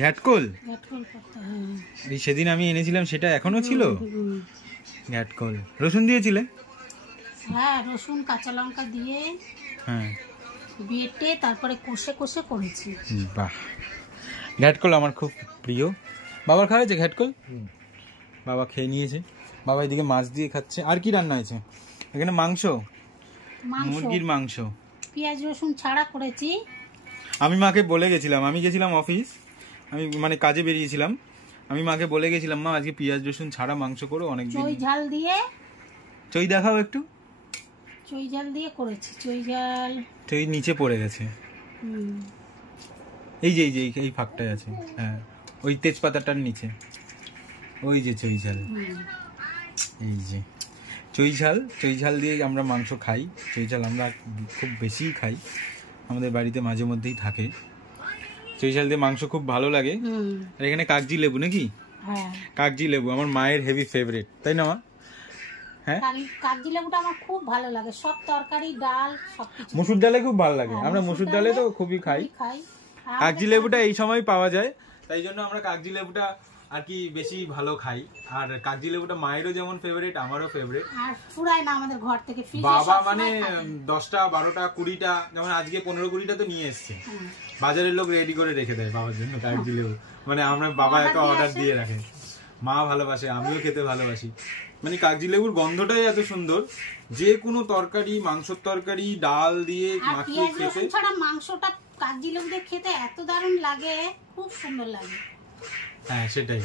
ঘ্যাটকোল এই সেদিন আমি এনেছিলাম, সেটা এখনো ছিল ঘ্যাটকোল। রসুন দিয়েছিলে? হ্যাঁ, রসুন কাঁচা লঙ্কা দিয়ে হ্যাঁ বেটে তারপরে কষে কষে করেছি। বাহ, ঘ্যাটকোল আমার খুব প্রিয়। বাবার খাওয়া হয়েছে ঘ্যাটকোল? বাবা খেয়ে নিয়েছে। বাবা এদিকে মাছ দিয়ে খাচ্ছে। আর কি রান্না হয়েছে এখানে? মাংস, মুরগির মাংস, পেঁয়াজ রসুন ছাড়া করেছি। আমি মাকে বলে গেছিলাম, আমি গেছিলাম অফিস, আমি মানে কাজে বেরিয়েছিলাম, আমি মাকে বলে গেছিলাম মা আজকে পেঁয়াজ রসুন ছাড়া মাংস করো। অনেকদিন চই ঝাল দিয়ে, চই দেখাও একটু। চই ঝাল দিয়ে করেছি। চই ঝাল চই নিচে পড়ে গেছে, এই যে এই ফাঁকটায় আছে। হ্যাঁ, ওই তেজপাতাটার নিচে ওই যে চই ঝাল। এই যে চই ঝাল দিয়ে আমরা মাংস খাই। চই ঝাল আমরা খুব বেশি খাই, আমাদের বাড়িতে মাঝে মধ্যেই থাকে। চই ঝাল দিয়ে মাংস খুব ভালো লাগে। আর এখানে কাগজি লেবু নাকি? হ্যাঁ, কাগজি লেবু আমার মায়ের হেভি ফেভারিট, তাই না মা? হ্যাঁ, কাগজি লেবুটা আমার খুব ভালো লাগে, সব তরকারি ডাল সবকিছু। মসুর ডালে খুব ভালো লাগে, আমরা মসুর ডালে তো খুবই খাই। কাগজি লেবুটা এই সময় পাওয়া যায়, তাই জন্য আমরা কাগজি লেবুটা আর কি বেশি ভালো খাই। আর কাগজি লেবুটা মায়েরও যেমন ফেভারিট, আমারও ফেভারিট। আর ফুরায় না আমাদের ঘর থেকে, বাবা মানে 10টা 12টা 20টা, যেমন আজকে 15-20টা তো নিয়ে এসছে। বাজারের লোক রেডি করে রেখে দেয় বাবার জন্য কাগজি লেবু, মানে আমরা বাবা একটা অর্ডার দিয়ে রাখে। মা ভালোবাসে, আমিও খেতে ভালোবাসি। মানে কাগজি লেবুর গন্ধটাই এত সুন্দর, যে কোনো তরকারি, মাংসের তরকারি, ডাল দিয়ে মাখিয়ে খেতে। ছাড়া মাংসটা কাগজি লেবু দিয়ে খেতে এত দারুণ লাগে, খুব সুন্দর লাগে। হ্যাঁ সেটাই।